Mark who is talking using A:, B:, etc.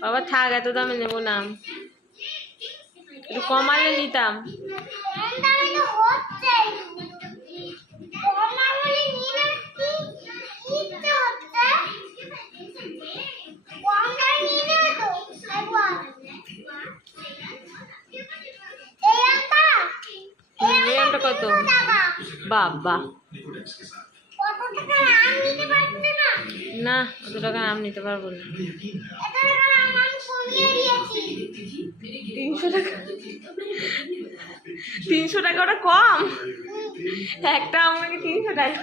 A: বাবা থাক এত দামে নেব না। একটু কমালে নিতাম। কত? বাবা।
B: কত না
A: অত টাকা আম নিতে পারব না। তিনশো টাকা? তিনশো টাকা, ওটা কম? একটা আম নাকি তিনশো টাকা?